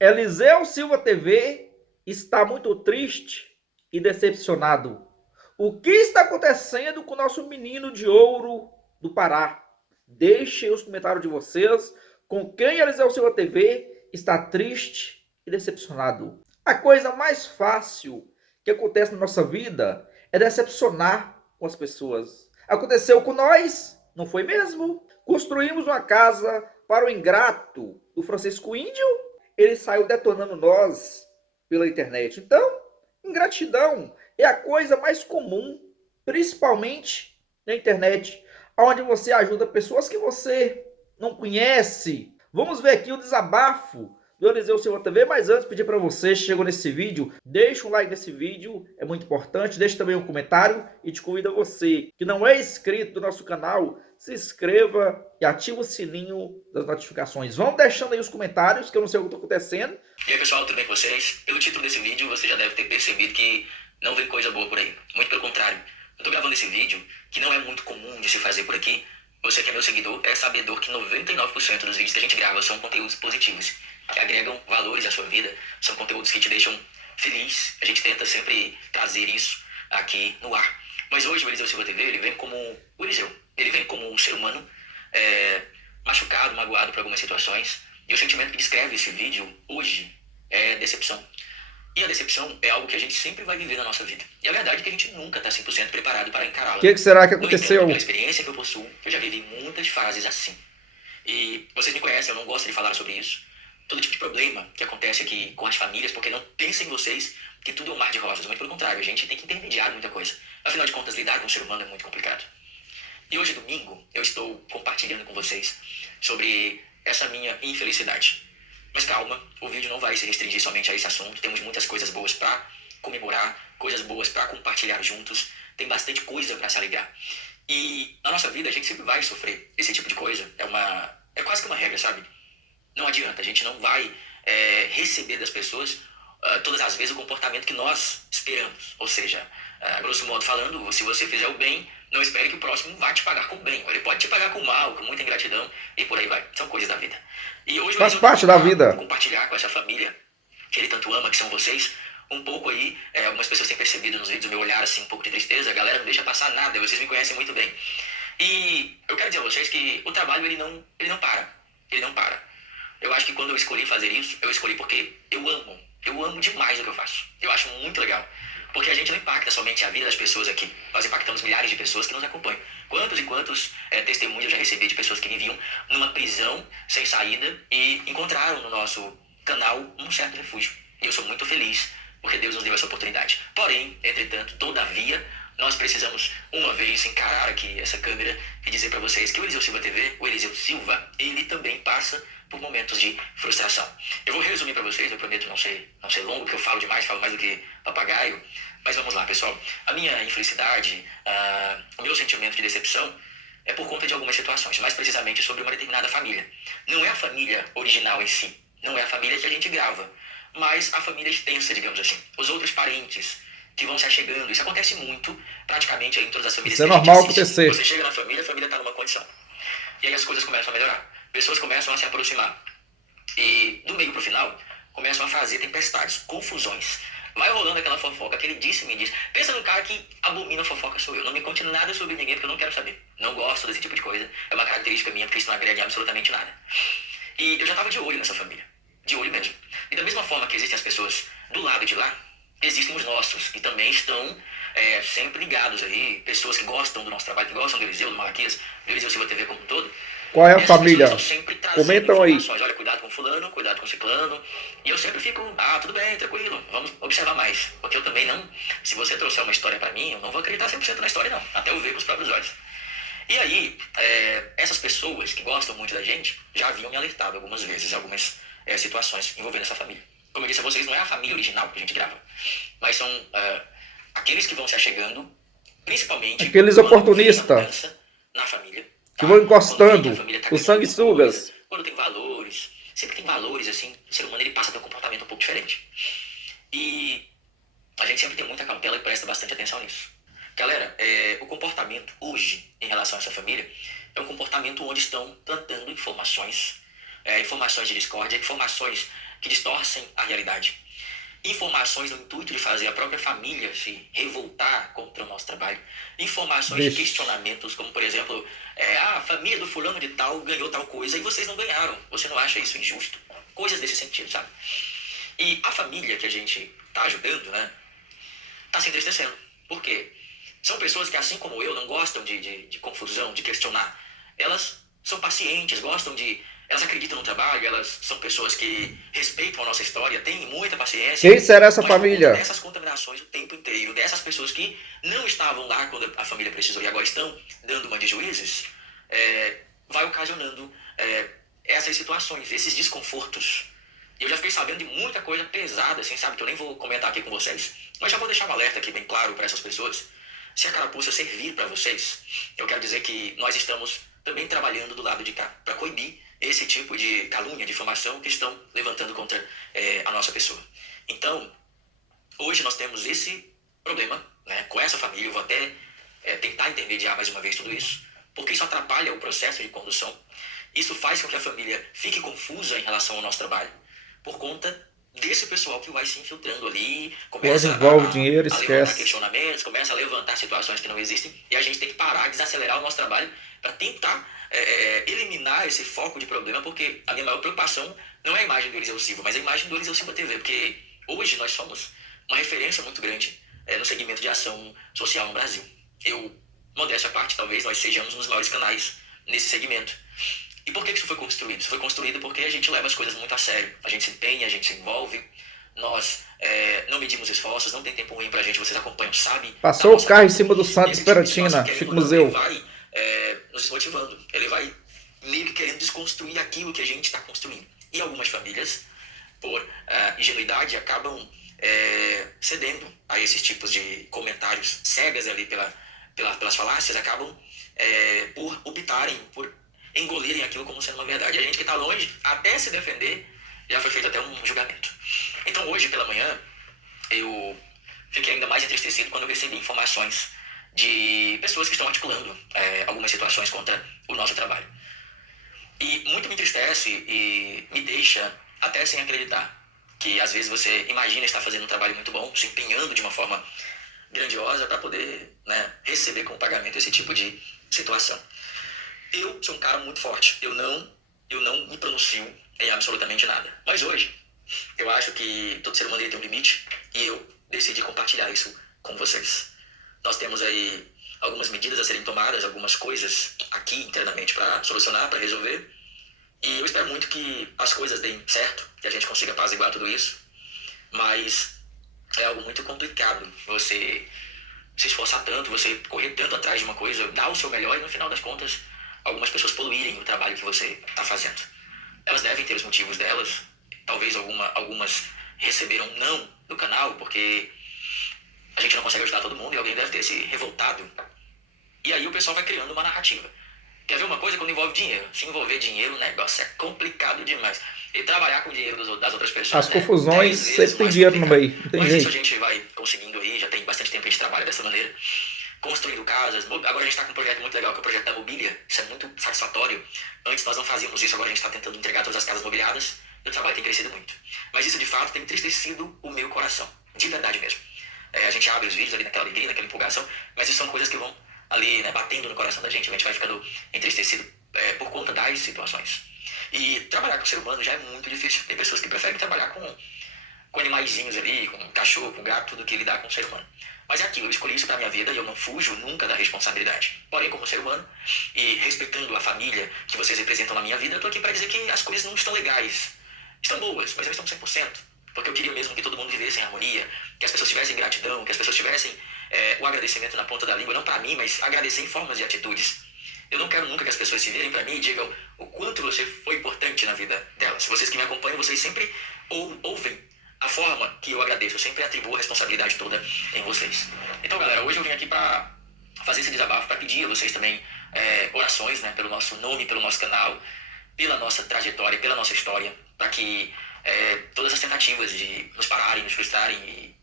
Eliseu Silva TV está muito triste e decepcionado. O que está acontecendo com o nosso menino de ouro do Pará? Deixem os comentários de vocês com quem Eliseu Silva TV está triste e decepcionado. A coisa mais fácil que acontece na nossa vida é decepcionar com as pessoas. Aconteceu com nós, não foi mesmo? Construímos uma casa para o ingrato do Francisco Índio, ele saiu detonando nós pela internet. Então, ingratidão é a coisa mais comum, principalmente na internet, onde você ajuda pessoas que você não conhece. Vamos ver aqui o desabafo do Eliseu Silva TV, mas antes pedir para você, chegou nesse vídeo, deixa um like nesse vídeo, é muito importante, deixa também um comentário e te convido a você que não é inscrito no nosso canal, se inscreva e ativa o sininho das notificações. Vão deixando aí os comentários, que eu não sei o que está acontecendo. E aí pessoal, tudo bem com vocês? Pelo título desse vídeo, você já deve ter percebido que não vem coisa boa por aí. Muito pelo contrário. Eu tô gravando esse vídeo, que não é muito comum de se fazer por aqui. Você que é meu seguidor é sabedor que 99% dos vídeos que a gente grava são conteúdos positivos, que agregam valores à sua vida, são conteúdos que te deixam feliz. A gente tenta sempre trazer isso aqui no ar. Mas hoje o Eliseu Silva TV, ele vem como o Eliseu. Ele vem como um ser humano machucado, magoado por algumas situações. E o sentimento que descreve esse vídeo hoje é decepção. E a decepção é algo que a gente sempre vai viver na nossa vida. E a verdade é que a gente nunca está 100% preparado para encará-la. O que será que No entanto, aconteceu? pela experiência que eu possuo, eu já vivi muitas fases assim. E vocês me conhecem, eu não gosto de falar sobre isso. Todo tipo de problema que acontece aqui com as famílias, porque não pensem vocês que tudo é um mar de rosas. Muito pelo contrário, a gente tem que intermediar muita coisa. Afinal de contas, lidar com o ser humano é muito complicado. E hoje, domingo, eu estou compartilhando com vocês sobre essa minha infelicidade. Mas calma, o vídeo não vai se restringir somente a esse assunto. Temos muitas coisas boas para comemorar, coisas boas para compartilhar juntos. Tem bastante coisa para se alegrar. E na nossa vida a gente sempre vai sofrer esse tipo de coisa. É quase que uma regra, sabe? Não adianta, a gente não vai receber das pessoas todas as vezes o comportamento que nós esperamos. Ou seja, grosso modo falando, se você fizer o bem, não espere que o próximo vá te pagar com o bem. Ele pode te pagar com o mal, com muita ingratidão e por aí vai. São coisas da vida. E hoje Faz parte da vida. compartilhar com essa família que ele tanto ama, que são vocês, um pouco aí, algumas pessoas têm percebido nos vídeos o meu olhar assim, um pouco de tristeza. A galera não deixa passar nada, vocês me conhecem muito bem. E eu quero dizer a vocês que o trabalho ele não para. Ele não para. Eu acho que quando eu escolhi fazer isso, eu escolhi porque eu amo demais o que eu faço. Eu acho muito legal. Porque a gente não impacta somente a vida das pessoas aqui. Nós impactamos milhares de pessoas que nos acompanham. Quantos e quantos testemunhos eu já recebi de pessoas que viviam numa prisão sem saída e encontraram no nosso canal um certo refúgio. E eu sou muito feliz porque Deus nos deu essa oportunidade. Porém, entretanto, todavia, nós precisamos uma vez encarar aqui essa câmera e dizer para vocês que o Eliseu Silva TV, o Eliseu Silva, ele também passa por momentos de frustração. Eu vou resumir para vocês, eu prometo não ser longo, porque eu falo demais, falo mais do que papagaio. Mas vamos lá, pessoal. A minha infelicidade, o meu sentimento de decepção é por conta de algumas situações, mais precisamente sobre uma determinada família. Não é a família original em si, não é a família que a gente grava, mas a família extensa, digamos assim. Os outros parentes que vão se achegando. Isso acontece muito, praticamente, aí em todas as famílias. Isso é normal acontecer. Você chega na família, a família está numa condição. E aí as coisas começam a melhorar. Pessoas começam a se aproximar. E do meio pro final, começam a fazer tempestades, confusões. Vai rolando aquela fofoca, aquele disse-me diz. Pensa no cara que abomina a fofoca, sou eu. Não me conte nada sobre ninguém, porque eu não quero saber. Não gosto desse tipo de coisa. É uma característica minha, porque isso não agrega em absolutamente nada. E eu já estava de olho nessa família. De olho mesmo. E da mesma forma que existem as pessoas do lado de lá, existem os nossos, que também estão sempre ligados aí. Pessoas que gostam do nosso trabalho, que gostam do Eliseu, do Malaquias, do Eliseu Silva TV como um todo. Qual é a família? Comentam aí. Olha, cuidado com fulano, cuidado com ciclano. E eu sempre fico, tudo bem, tranquilo, vamos observar mais. Porque eu também não, se você trouxer uma história pra mim, eu não vou acreditar 100% na história não, até eu ver com os próprios olhos. E aí, essas pessoas que gostam muito da gente, já haviam me alertado algumas vezes em algumas situações envolvendo essa família. Como eu disse a vocês, não é a família original que a gente grava, mas são aqueles que vão se achegando, principalmente aqueles oportunistas na família. Que vão encostando, os sanguessugas. Quando tem valores, sempre tem valores, assim, o ser humano ele passa a ter um comportamento um pouco diferente. E a gente sempre tem muita cautela e presta bastante atenção nisso. Galera, o comportamento hoje, em relação a essa família, é um comportamento onde estão plantando informações de discórdia, informações que distorcem a realidade. Informações no intuito de fazer a própria família se revoltar contra o nosso trabalho. Informações de questionamentos, como por exemplo, a família do fulano de tal ganhou tal coisa e vocês não ganharam. Você não acha isso injusto? Coisas desse sentido, sabe? E a família que a gente está ajudando, né, está se entristecendo. Por quê? São pessoas que, assim como eu, não gostam de confusão, de questionar. Elas são pacientes, gostam de... Elas acreditam no trabalho, elas são pessoas que respeitam a nossa história, têm muita paciência. Quem será essa família? Dessas contaminações o tempo inteiro, dessas pessoas que não estavam lá quando a família precisou e agora estão dando uma de juízes, vai ocasionando essas situações, esses desconfortos. E eu já fiquei sabendo de muita coisa pesada, assim, sabe, que eu nem vou comentar aqui com vocês. Mas já vou deixar um alerta aqui bem claro para essas pessoas. Se a carapuça servir para vocês, eu quero dizer que nós estamos também trabalhando do lado de cá para coibir esse tipo de calúnia, difamação que estão levantando contra a nossa pessoa. Então, hoje nós temos esse problema, né, com essa família. Eu vou até tentar intermediar mais uma vez tudo isso, porque isso atrapalha o processo de condução. Isso faz com que a família fique confusa em relação ao nosso trabalho, por conta desse pessoal que vai se infiltrando ali, começa envolve dinheiro, a levantar questionamentos, começa a levantar situações que não existem, e a gente tem que parar, desacelerar o nosso trabalho para tentar eliminar esse foco de problema, porque a minha maior preocupação não é a imagem do Eliseu Silva, mas a imagem do Eliseu Silva TV, porque hoje nós somos uma referência muito grande no segmento de ação social no Brasil. Eu, modéstia à parte, talvez nós sejamos um dos maiores canais nesse segmento. E por que isso foi construído? Isso foi construído porque a gente leva as coisas muito a sério. A gente se empenha, a gente se envolve. Nós não medimos esforços, não tem tempo ruim pra gente, vocês acompanham, sabe? Passou o carro em cima do Santos Peratina, Chico Museu. Ele vai nos desmotivando, ele vai meio que querendo desconstruir aquilo que a gente está construindo. E algumas famílias, por ingenuidade, acabam cedendo a esses tipos de comentários cegas ali pelas falácias, acabam por optarem, por engolirem aquilo como sendo uma verdade. A gente que está longe, até se defender, já foi feito até um julgamento. Então hoje pela manhã, eu fiquei ainda mais entristecido quando eu recebi informações de pessoas que estão articulando algumas situações contra o nosso trabalho. E muito me entristece e me deixa até sem acreditar que às vezes você imagina estar fazendo um trabalho muito bom, se empenhando de uma forma grandiosa para poder, né, receber como pagamento esse tipo de situação. Eu sou um cara muito forte, eu não me pronuncio em absolutamente nada. Mas hoje, eu acho que todo ser humano tem um limite e eu decidi compartilhar isso com vocês. Nós temos aí algumas medidas a serem tomadas, algumas coisas aqui internamente para solucionar, para resolver. E eu espero muito que as coisas deem certo, que a gente consiga apaziguar tudo isso. Mas é algo muito complicado você se esforçar tanto, você correr tanto atrás de uma coisa, dar o seu melhor e no final das contas algumas pessoas poluírem o trabalho que você está fazendo. Elas devem ter os motivos delas. Talvez algumas receberam não do canal porque a gente não consegue ajudar todo mundo e alguém deve ter se revoltado. E aí o pessoal vai criando uma narrativa. Quer ver uma coisa? Quando envolve dinheiro. Se envolver dinheiro, o negócio é complicado demais. E trabalhar com o dinheiro das outras pessoas... As confusões sempre tem dinheiro no meio. Não tem Mas jeito. isso a gente vai conseguindo aí, já tem bastante tempo que a gente trabalha dessa maneira. Construindo casas. Agora a gente está com um projeto muito legal, que é o projeto da mobília. Isso é muito satisfatório. Antes nós não fazíamos isso, agora a gente está tentando entregar todas as casas mobiliadas. E o trabalho tem crescido muito. Mas isso de fato tem entristecido o meu coração. De verdade mesmo. A gente abre os vídeos ali naquela alegria, naquela empolgação, mas isso são coisas que vão ali, né, batendo no coração da gente. A gente vai ficando entristecido por conta das situações. E trabalhar com o ser humano já é muito difícil. Tem pessoas que preferem trabalhar com animaizinhos ali, com cachorro, com gato, tudo que lidar com o ser humano. Mas é aquilo, eu escolhi isso pra minha vida e eu não fujo nunca da responsabilidade. Porém, como ser humano, e respeitando a família que vocês representam na minha vida, eu tô aqui pra dizer que as coisas não estão legais. Estão boas, mas não estão 100%. Porque eu queria mesmo que todo mundo vivesse em harmonia, que as pessoas tivessem gratidão, que as pessoas tivessem o agradecimento na ponta da língua, não pra mim, mas agradecer em formas e atitudes. Eu não quero nunca que as pessoas se virem pra mim e digam o quanto você foi importante na vida delas. Vocês que me acompanham, vocês sempre ouvem a forma que eu agradeço. Eu sempre atribuo a responsabilidade toda em vocês. Então, galera, hoje eu vim aqui pra fazer esse desabafo, pra pedir a vocês também orações, né, pelo nosso nome, pelo nosso canal, pela nossa trajetória, pela nossa história, para que todas as tentativas de nos pararem, nos frustrarem e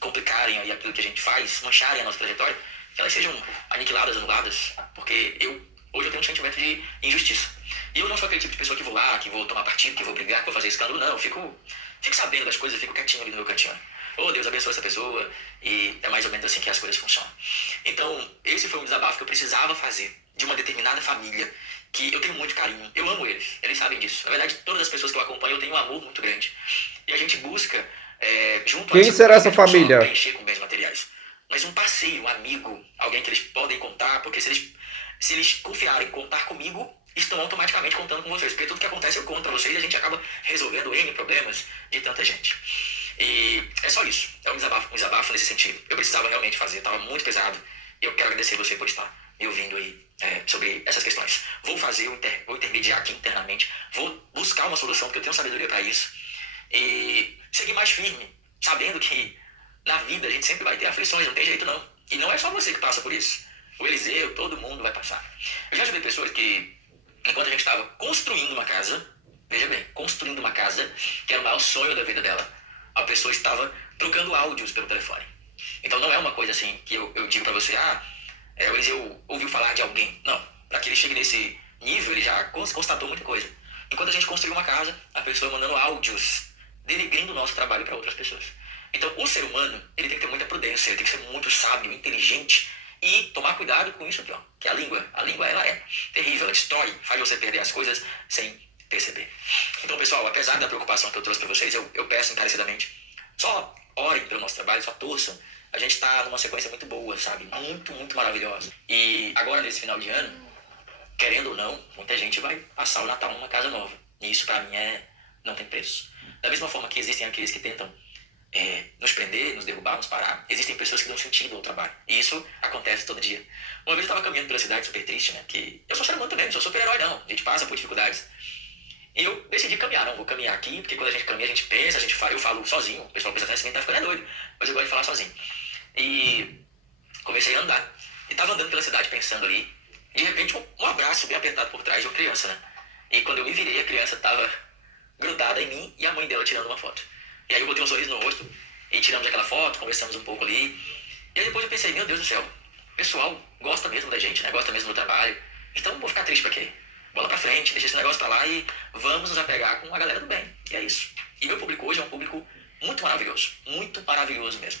complicarem aí aquilo que a gente faz, mancharem a nossa trajetória, que elas sejam aniquiladas, anuladas, porque eu hoje eu tenho um sentimento de injustiça. E eu não sou aquele tipo de pessoa que vou lá, que vou tomar partido, que vou brigar, que vou fazer escândalo, não. Eu fico sabendo das coisas, fico quietinho ali no meu cantinho. Oh, Deus abençoe essa pessoa, e é mais ou menos assim que as coisas funcionam. Então, esse foi um desabafo que eu precisava fazer de uma determinada família, que eu tenho muito carinho, eu amo eles sabem disso. Na verdade, todas as pessoas que eu acompanho, eu tenho um amor muito grande. E a gente busca, junto Quem será essa não só família? preencher com bens materiais, mas um parceiro, um amigo, alguém que eles podem contar, porque se eles confiarem em contar comigo, estão automaticamente contando com vocês. Porque tudo que acontece eu conto pra vocês e a gente acaba resolvendo N problemas de tanta gente. E é só isso. É um desabafo nesse sentido. Eu precisava realmente fazer, estava muito pesado. E eu quero agradecer você por estar me ouvindo aí sobre essas questões. Vou intermediar aqui internamente. Vou buscar uma solução, porque eu tenho sabedoria para isso. E seguir mais firme, sabendo que na vida a gente sempre vai ter aflições, não tem jeito não. E não é só você que passa por isso. O Eliseu, todo mundo vai passar. Eu já ajudei pessoas que, enquanto a gente estava construindo uma casa, veja bem, construindo uma casa, que era o maior sonho da vida dela, a pessoa estava trocando áudios pelo telefone. Então não é uma coisa assim que eu digo pra você, o Eliseu ouviu falar de alguém. Não, para que ele chegue nesse nível, ele já constatou muita coisa. Enquanto a gente construiu uma casa, a pessoa mandando áudios, denegrindo o nosso trabalho para outras pessoas. Então o ser humano, ele tem que ter muita prudência, ele tem que ser muito sábio, inteligente e tomar cuidado com isso aqui, ó, que é a língua. A língua, ela é terrível, ela destrói, faz você perder as coisas sem perceber. Então, pessoal, apesar da preocupação que eu trouxe para vocês, eu peço encarecidamente, só orem pelo nosso trabalho, só torçam. A gente tá numa sequência muito boa, sabe? Muito, muito maravilhosa. E agora, nesse final de ano, querendo ou não, muita gente vai passar o Natal numa casa nova. E isso, pra mim, não tem preço. Da mesma forma que existem aqueles que tentam nos prender, nos derrubar, nos parar, existem pessoas que dão sentido ao trabalho. E isso acontece todo dia. Uma vez eu estava caminhando pela cidade super triste, né? Que eu sou ser humano também, não sou super-herói não. A gente passa por dificuldades. E eu decidi caminhar, não vou caminhar aqui, porque quando a gente caminha, a gente pensa, eu falo sozinho. O pessoal pensa até assim, tá ficando doido. Mas eu gosto de falar sozinho. E comecei a andar. E tava andando pela cidade pensando ali. De repente, um abraço bem apertado por trás de uma criança, né? E quando eu me virei, a criança tava grudada em mim e a mãe dela tirando uma foto. E aí eu botei um sorriso no rosto e tiramos aquela foto, conversamos um pouco ali. E aí depois eu pensei, meu Deus do céu, o pessoal gosta mesmo da gente, né? Gosta mesmo do trabalho. Então não vou ficar triste pra quê? Bola pra frente, deixa esse negócio pra lá e vamos nos apegar com a galera do bem. E é isso. E meu público hoje é um público muito maravilhoso mesmo.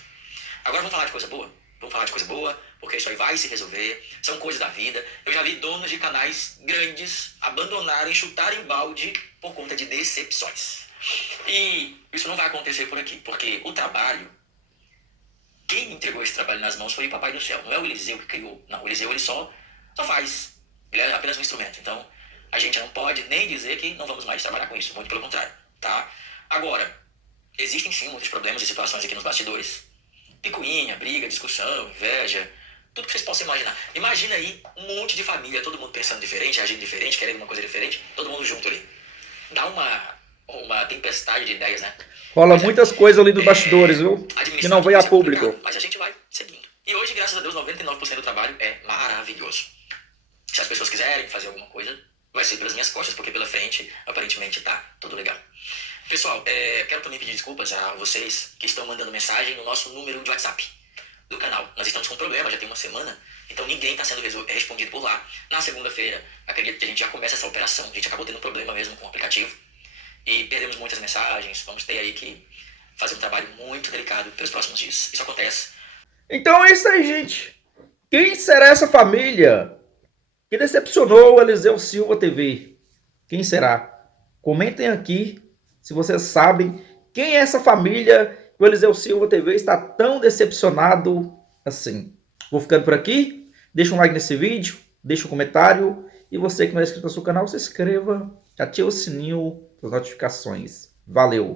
Agora vamos falar de coisa boa? Vamos falar de coisa boa, porque isso aí vai se resolver, são coisas da vida. Eu já vi donos de canais grandes abandonarem, chutarem balde por conta de decepções. E isso não vai acontecer por aqui, porque o trabalho, quem entregou esse trabalho nas mãos foi o Papai do Céu. Não é o Eliseu que criou, não. O Eliseu, ele só faz. Ele é apenas um instrumento. Então, a gente não pode nem dizer que não vamos mais trabalhar com isso, muito pelo contrário, tá? Agora, existem sim muitos problemas e situações aqui nos bastidores. Picuinha, briga, discussão, inveja, tudo que vocês possam imaginar. Imagina aí um monte de família, todo mundo pensando diferente, agindo diferente, querendo uma coisa diferente, todo mundo junto ali. Dá uma tempestade de ideias, né? Rola muitas coisas ali dos bastidores, viu? Que não veio a público. Mas a gente vai seguindo. E hoje, graças a Deus, 99% do trabalho é maravilhoso. Se as pessoas quiserem fazer alguma coisa, vai ser pelas minhas costas, porque pela frente, aparentemente, tá tudo legal. Pessoal, quero também pedir desculpas a vocês que estão mandando mensagem no nosso número de WhatsApp do canal. Nós estamos com um problema, já tem uma semana, então ninguém está sendo respondido por lá. Na segunda-feira, acredito que a gente já começa essa operação. A gente acabou tendo um problema mesmo com o aplicativo e perdemos muitas mensagens. Vamos ter aí que fazer um trabalho muito delicado pelos próximos dias. Isso acontece. Então é isso aí, gente. Quem será essa família que decepcionou o Eliseu Silva TV? Quem será? Comentem aqui se vocês sabem quem é essa família que o Eliseu Silva TV está tão decepcionado assim. Vou ficando por aqui. Deixa um like nesse vídeo, deixa um comentário. E você que não é inscrito no nosso canal, se inscreva, ative o sininho das notificações. Valeu!